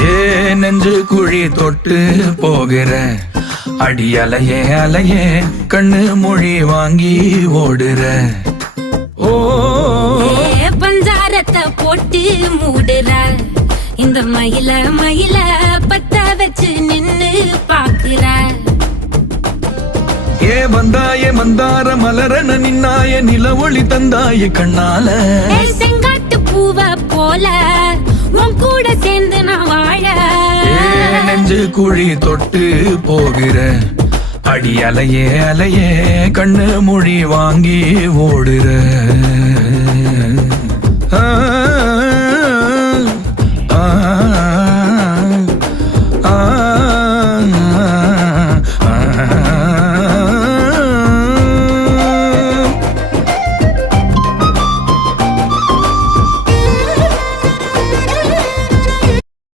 ஏ நெஞ்சு குழி தொட்டு போகிற அடி அலையே அலையே கண்ணு மொழி வாங்கி ஓடுற. ஓ பஞ்சாரத்தை போட்டு மூடுற இந்த மயில மயில பத்த வச்சு நின்னு பாக்குற. ஏ வந்தாய மந்தார மலரன நின்னாய நில ஒளி தந்தாய கண்ணால. செங்காட்டு பூவ போல உன் கூட சேர்ந்து நான் வாழ. நெஞ்சு குழி தொட்டு போகிற அடி அலையே அலையே கண்ணு மொழி வாங்கி ஓடுற. ஆ ஆ